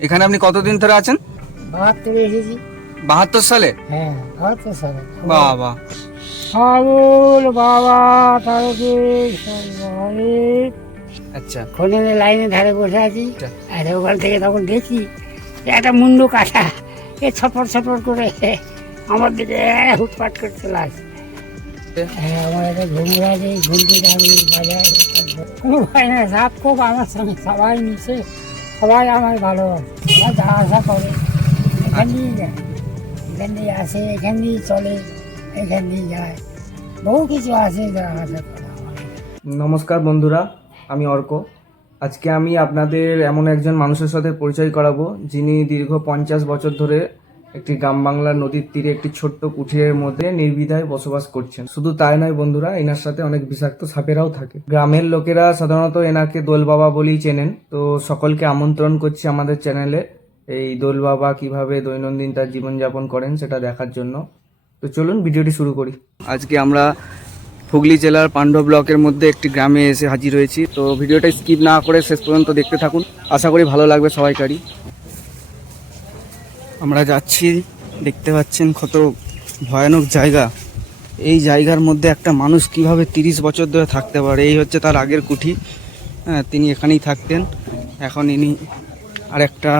এখানে আপনি কতদিন ধরে আছেন? বাহাত্তরে এসেছি। বাহাত্তর সালে? হ্যাঁ বাহাত্তর সালে। বাবা। হাবুল বাবা তারকে আচ্ছা। খোলের লাইনে ধারে বসে আছি। আচ্ছা। আর ওখান থেকে তখন দেখি একটা মুন্ডু কাটা এ ছটফট ছটফট করে আমার দিকে হুটপাট করে চলে আসে হ্যাঁ আমার একটা ঘুমুর আছে ঘুমটিটা আমি বাজার কোনো ভয় না সাপ খুব আমার সঙ্গে সবাই মিশে সবাই আমার ভালো। আমার যা আশা করে। এখান দিয়েই যায়। এখান দিয়ে আসে এখান দিয়েই চলে এখান দিয়ে যায়। বহু কিছু আছে যা আশা করে নমস্কার বন্ধুরা, আমি অর্ক। আজকে আমি আপনাদের এমন একজন মানুষের সাথে পরিচয় করাবো যিনি দীর্ঘ পঞ্চাশ বছর ধরে একটি গ্রাম বাংলার নদীর তীরে একটি ছোট্ট কুঠিরের মধ্যে নির্বিধায় বসবাস করছেন। শুধু তাই নয় বন্ধুরা, এনার সাথে অনেক বিষাক্ত সাপেরাও থাকে। গ্রামের লোকেরা সাধারণত এনাকে দোল বাবা বলেই চেনেন। তো সকলকে আমন্ত্রণ করছি আমাদের চ্যানেলে এই দোল বাবা কীভাবে দৈনন্দিন তার জীবনযাপন করেন সেটা দেখার জন্য। তো চলুন ভিডিওটি শুরু করি। আজকে আমরা হুগলি জেলার পাণ্ডব ব্লকের মধ্যে একটি গ্রামে এসে হাজির হয়েছি। তো ভিডিওটা স্কিপ না করে শেষ পর্যন্ত দেখতে থাকুন। আশা করি ভালো লাগবে সবাইকারই। আমরা যাচ্ছি, দেখতে পাচ্ছেন কত ভয়ানক জায়গা। এই জায়গার মধ্যে একটা মানুষ কীভাবে তিরিশ বছর ধরে থাকতে পারে, এই হচ্ছে তার আগের কুঠি। হ্যাঁ তিনি এখানেই থাকতেন। এখন ইনি আর একটা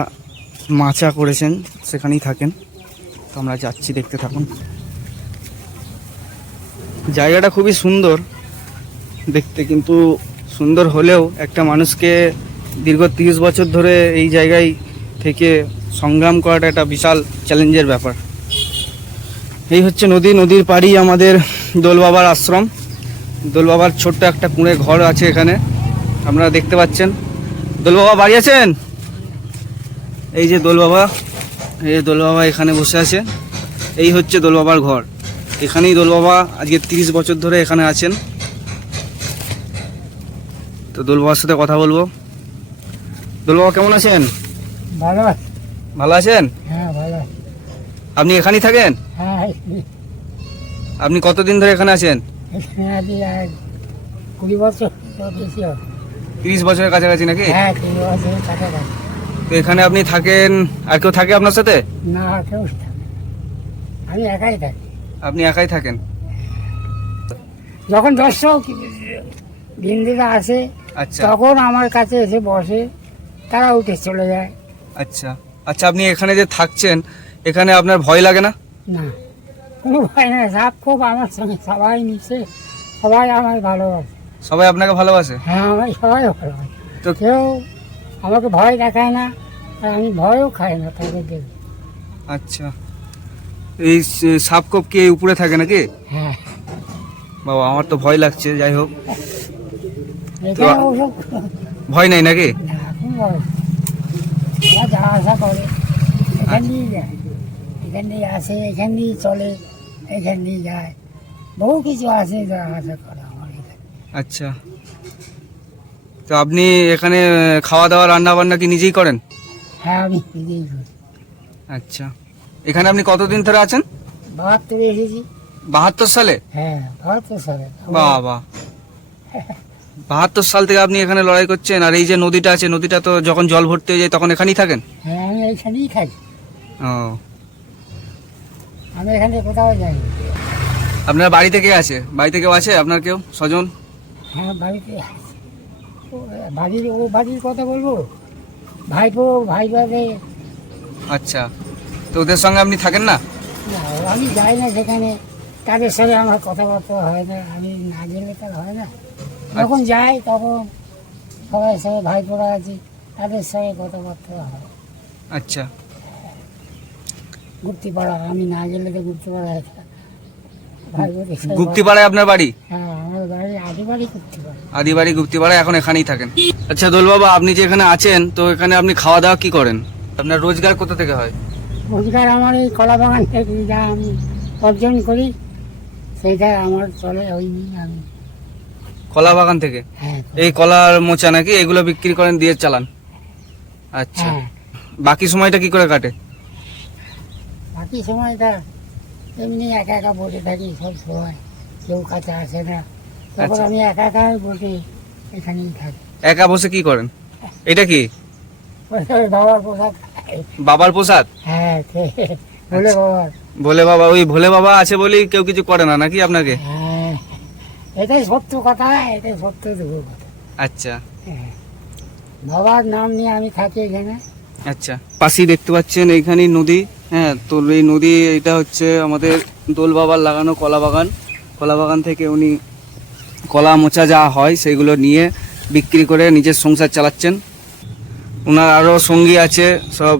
মাচা করেছেন, সেখানেই থাকেন। তো আমরা যাচ্ছি, দেখতে থাকুন। জায়গাটা খুবই সুন্দর। দেখতে কিন্তু সুন্দর হলেও একটা মানুষকে দীর্ঘ তিরিশ বছর ধরে এই জায়গায় থেকে সংগ্রাম করাটা একটা বিশাল চ্যালেঞ্জের ব্যাপার। এই হচ্ছে নদী, নদীর পাড়ি আমাদের দোল বাবার আশ্রম। দোল বাবার ছোট্ট একটা কুঁড়ে ঘর আছে এখানে, আপনারা দেখতে পাচ্ছেন। দোল বাবা, বাড়ি আছেন? এই যে দোল বাবা, এই যে দোল বাবা এখানে বসে আছে। এই হচ্ছে দোল বাবার ঘর। এখানেই দোল বাবা আজকে তিরিশ বছর ধরে এখানে আছেন। তো দোল বাবার সাথে কথা বলব। দোল বাবা, কেমন আছেন? ভালো ভালো আছেন? হ্যাঁ ভালো আপনি এখানেই থাকেন? হ্যাঁ আপনি কতদিন ধরে এখানে আছেন? কুড়ি বছর তিরিশ বছরের কাছাকাছি নাকি? হ্যাঁ কুড়ি বছরের কাছাকাছি। তো এখানে আপনি থাকেন আর কেউ থাকে আপনার সাথে? না কেউ আমি একাই থাকি। আপনি একাই থাকেন? যখন দর্শক বিন্দিরা আসে আচ্ছা। তখন আমার কাছে এসে বসে তারা উঠে চলে যায়। আচ্ছা। আচ্ছা আপনি এখানে যে থাকছেন এখানে আপনার ভয় লাগে না? না। কোনো ভয় না সাপ খুব আমার সঙ্গে সবাই মিশে সবাই আমার ভালোবাসে। সবাই আপনাকে ভালোবাসে? হ্যাঁ আমার সবাই ভালোবাসে। তো কেউ আমাকে ভয় দেখায় না আর আমি ভয়ও খাই না তাদের দেখে আচ্ছা। এই সাপকোপ কি এই উপরে থাকে নাকি? হ্যাঁ। বাবা আমার তো ভয় লাগছে যাই হোক। ভয় নাই নাকি? না যা আশা করে এখান দিয়ে যায় এখান দিয়ে আসে এখান দিয়ে চলে এখান দিয়ে যায়। বহু কিছু আছে যা আশা করে আমার এখানে। আচ্ছা। তো আপনি এখানে খাওয়া দাওয়া রান্না বান্না কি নিজেই করেন? হ্যাঁ আমি নিজেই করি। আচ্ছা। এখানে আপনি কতদিন ধরে আছেন? বাহাত্তরে এসেছি। বাহাত্তর সালে? হ্যাঁ বাহাত্তর সালে। বাবা বাহাত্তর সাল থেকে আপনি এখানে লড়াই করছেন আর এই যে নদীটা আছে নদীটা তো যখন জল ভর্তি হয়ে যায় তখন এখানেই থাকেন? হ্যাঁ আমি এইখানেই থাকি। ও। আমি এখান থেকে কোথাও যাই আপনার বাড়িতে কে আছে? বাড়িতে কেউ আছে আপনার কেউ? স্বজন? হ্যাঁ বাড়িতে বাড়ির ও বাড়ির কথা বলব? ভাইপো ভাই ভাবে আচ্ছা। তো ওদের সঙ্গে আপনি থাকেন না? আমি যাই না সেখানে। তাদের সাথে আমার কথাবার্তা হয় না আমি না গেলে তার হয় না। যখন যাই তখন সবাই সবাই ভাইপোরা আছে তাদের সঙ্গে কথাবার্তা হয়। আচ্ছা। গুপ্তিপাড়া আমি না গেলে তো গুপ্তিপাড়া গুপ্তিপাড়ায় আপনার বাড়ি? হ্যাঁ আমার বাড়ি আদি বাড়ি গুপ্তিপাড়া। আদি বাড়ি গুপ্তিপাড়ায় এখন এখানেই থাকেন। আচ্ছা দোল বাবা আপনি যে এখানে আছেন তো এখানে আপনি খাওয়া দাওয়া কি করেন? আপনার রোজগার কোথা থেকে হয়? রোজগার আমার এই কলা বাগান থেকে যা আমি অর্জন করি সেইটা আমার চলে ওই আমি কলা বাগান থেকে? হ্যাঁ এই কলার মোচা নাকি? এগুলো বিক্রি করেন দিয়ে চালান? আচ্ছা। হ্যাঁ বাকি সময়টা কি করে কাটে? বাকি সময়টা এমনি একা একা বসে থাকি সব সময়। কেউ কাছে আসে না। তখন আচ্ছা। আমি একা একা বসে এখানেই থাকি। একা বসে কি করেন? এটা কি? বাবার পোশাক বাবার প্রসাদ? হ্যাঁ সে- বলে বাবা ভোলে বাবা ওই ভোলে বাবা আছে বলেই কেউ কিছু করে না নাকি আপনাকে? হ্যাঁ এটাই সত্য কথা এটাই সত্য দুঃখ কথা। আচ্ছা। বাবার নাম নিয়ে আমি থাকি এখানে। আচ্ছা পাশেই দেখতে পাচ্ছেন এইখানেই নদী। হ্যাঁ তো এই নদী এটা হচ্ছে আমাদের দোল বাবার লাগানো কলা বাগান। কলা বাগান থেকে উনি কলা মোচা যা হয় সেগুলো নিয়ে বিক্রি করে নিজের সংসার চালাচ্ছেন। ওনার আরও সঙ্গী আছে সব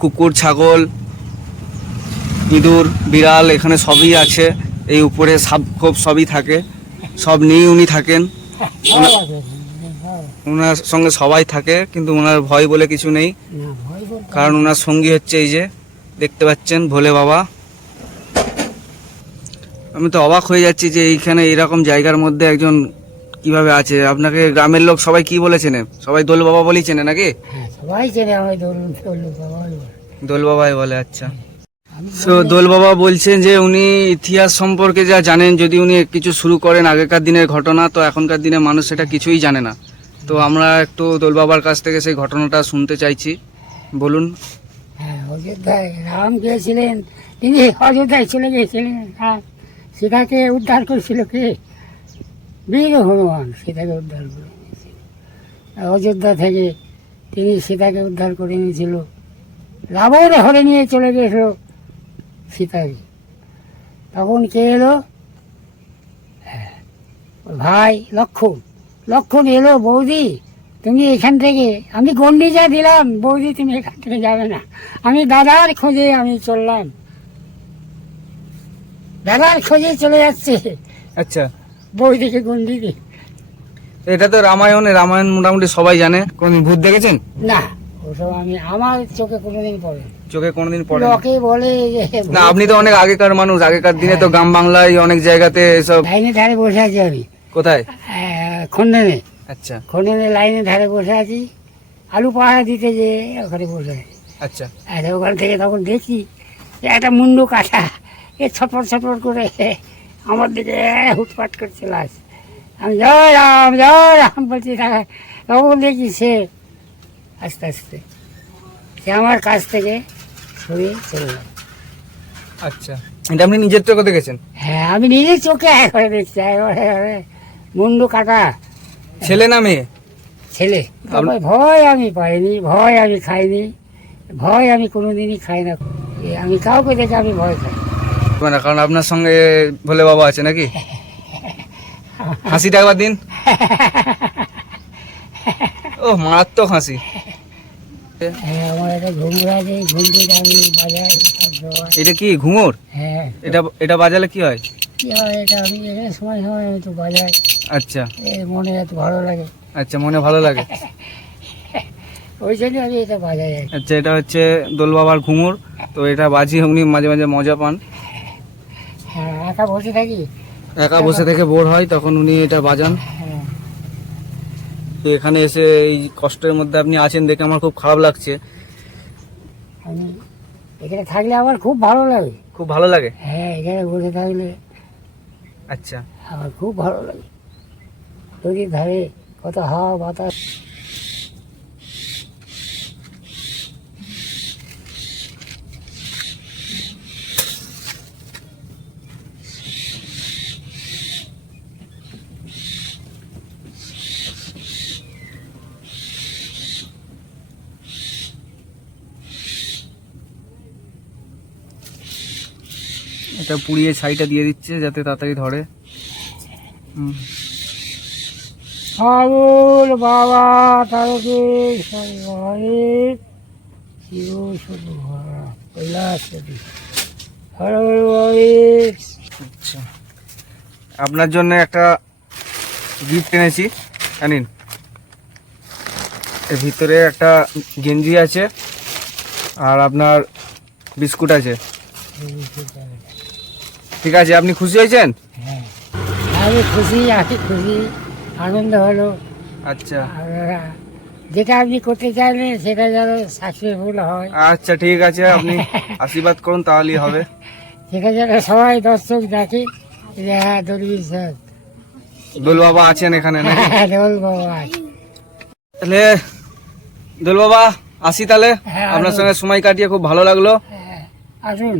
কুকুর ছাগল ইঁদুর বিড়াল এখানে সবই আছে। এই উপরে সাপ খোপ সবই থাকে। সব নিয়েই উনি থাকেন। ওনার সঙ্গে সবাই থাকে কিন্তু ওনার ভয় বলে কিছু নেই। কারণ ওনার সঙ্গী হচ্ছে এই যে দেখতে পাচ্ছেন ভোলে বাবা। আমি তো অবাক হয়ে যাচ্ছি যে এইখানে এরকম জায়গার মধ্যে একজন কীভাবে আছে। আপনাকে গ্রামের লোক সবাই কি বলে চেনে? সবাই দোল বাবা বলেই চেনে নাকি? হ্যাঁ সবাই চেনে। দোল বাবাই বলে। আচ্ছা। আমি তো দোল বাবা বলছেন যে উনি ইতিহাস সম্পর্কে যা জানেন, যদি উনি কিছু শুরু করেন আগেকার দিনের ঘটনা, তো এখনকার দিনে মানুষ সেটা কিছুই জানে না। তো আমরা একটু দোল বাবার কাছ থেকে সেই ঘটনাটা শুনতে চাইছি। বলুন। হ্যাঁ অযোধ্যায় রাম গিয়েছিলেন, তিনি অযোধ্যায় চলে গিয়েছিলেন রাম সীতাকে উদ্ধার করেছিল কে? বীর হনুমান সীতাকে উদ্ধার করে অযোধ্যা থেকে তিনি সীতাকে উদ্ধার করে নিয়েছিল রাবণ হরে নিয়ে চলে গেছিল সীতাকে তখন কে এলো? হ্যাঁ, ভাই লক্ষণ। লক্ষণ এলো বৌদি তুমি এখান থেকে আমি গন্ডি যা দিলাম বৌদি তুমি এখান থেকে যাবে না। আমি দাদার খোঁজে আমি চললাম। দাদার খোঁজে চলে যাচ্ছে। আচ্ছা। বৌদিকে গন্ডি দি এটা তো রামায়ণে রামায়ণ মোটামুটি সবাই জানে। কোন ভূত দেখেছেন? না ওসব আমি আমার চোখে কোনোদিন পড়ে চোখে কোনোদিন পড়ে। লোকে বলে না আপনি তো অনেক আগেকার মানুষ আগেকার দিনে তো গ্রাম বাংলায় অনেক জায়গাতে এসব লাইনে ধারে বসে আছি আমি। কোথায়? খন্ডনে। আচ্ছা। খন্ডনে লাইনে ধারে বসে আছি। আলু পাহাড়া দিতে যে ওখানে বসে আছি। আচ্ছা। আর ওখান থেকে তখন দেখি একটা মুন্ডু কাটা এ ছটফট ছটফট করে আমার দিকে হুটপাট করে চলে আসে আমি জয় রাম জয় রাম বলছি তখন দেখি সে আস্তে আস্তে সে আমার কাছ থেকে চলে আচ্ছা। এটা আপনি নিজের চোখে দেখেছেন? হ্যাঁ আমি নিজের চোখে একবারে দেখছি একবারে একবারে। মুন্ডু কাটা। ছেলে না মেয়ে? ছেলে। তবে ভয় আমি পাইনি ভয় আমি খাইনি ভয় আমি কোনোদিনই খাই না। আমি কাউকে দেখে আমি ভয় খাই। না কারণ আপনার সঙ্গে ভোলে বাবা আছে নাকি? হাসিটা একবার দিন। ও মারাত্মক হাসি। হ্যাঁ আমার একটা ঘুমরা আছে ঘুমটিটা আমি বাজাই এটা কি ঘুঙুর? হ্যাঁ। এটা এটা বাজালে কি হয়? কি হয় এটা আমি এখানে সময় সময় আমি তো বাজাই। আচ্ছা। এ মনে এত ভালো লাগে। আচ্ছা মনে ভালো লাগে। ওই জন্য আমি এটা বাজাই আচ্ছা এটা হচ্ছে দোল বাবার ঘুঙুর। তো এটা বাজিয়ে উনি মাঝে মাঝে মজা পান। হ্যাঁ একা বসে থাকি? একা বসে থেকে বোর হয় তখন উনি এটা বাজান। এখানে এসে এই কষ্টের মধ্যে আপনি আছেন দেখে আমার খুব খারাপ লাগছে। আমি এখানে থাকলে আমার খুব ভালো লাগে। খুব ভালো লাগে? হ্যাঁ এখানে বসে থাকলে আচ্ছা। আমার খুব ভালো লাগে। নদীর ধারে কত হাওয়া বাতাস। এটা পুড়িয়ে ছাইটা দিয়ে দিচ্ছে যাতে তাড়াতাড়ি ধরে। ফাগুল বাবা হরে আচ্ছা। আপনার জন্য একটা গিফট এনেছি জানিন? এর ভিতরে একটা গেঞ্জি আছে আর আপনার বিস্কুট আছে। ঠিক আছে আপনি খুশি হয়েছেন? হ্যাঁ। আমি খুশি আমি খুশি আনন্দ হলো। আচ্ছা। যেটা আপনি করতে চাইলেন সেটা যেন সাকসেসফুল হয়। আচ্ছা ঠিক আছে আপনি আশীর্বাদ করুন তাহলেই হবে। সেটা যেন সবাই দর্শক দেখে যে হ্যাঁ দরবি স্যার। দোল বাবা আছেন এখানে নাকি? হ্যাঁ দোল বাবা তাহলে দোল বাবা আসি তাহলে? হ্যাঁ, আপনার সঙ্গে সময় কাটিয়ে খুব ভালো লাগল। আসুন।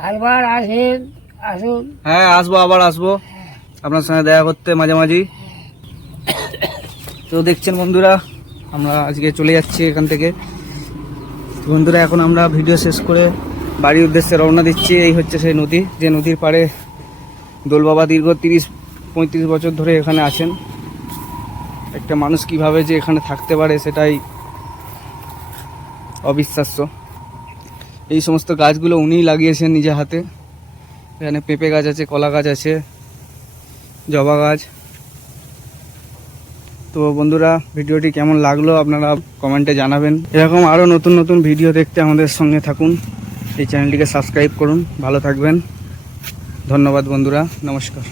আরবার আসেন। আসুন। হ্যাঁ আসব, আবার আসব। আপনার সঙ্গে দেখা করতে মাঝে মাঝে। তো দেখছেন বন্ধুরা, আমরা আজকে চলে যাচ্ছি এখান থেকে। বন্ধুরা, এখন আমরা ভিডিও শেষ করে বাড়ির উদ্দেশ্যে রওনা দিচ্ছি। এই হচ্ছে সেই নদী, যে নদীর পাড়ে দোল বাবা দীর্ঘ তিরিশ, পঁয়ত্রিশ বছর ধরে এখানে আছেন। একটা মানুষ কীভাবে যে এখানে থাকতে পারে সেটাই অবিশ্বাস্য। এই সমস্ত গাছগুলো উনিই লাগিয়েছেন নিজে হাতে। এখানে পেঁপে গাছ আছে, কলা গাছ আছে, জবা গাছ। তো বন্ধুরা, ভিডিওটি কেমন লাগল আপনারা কমেন্টে জানাবেন। এরকম আরও নতুন নতুন ভিডিও দেখতে আমাদের সঙ্গে থাকুন। এই চ্যানেলটিকে সাবস্ক্রাইব করুন। ভালো থাকবেন। ধন্যবাদ বন্ধুরা। নমস্কার।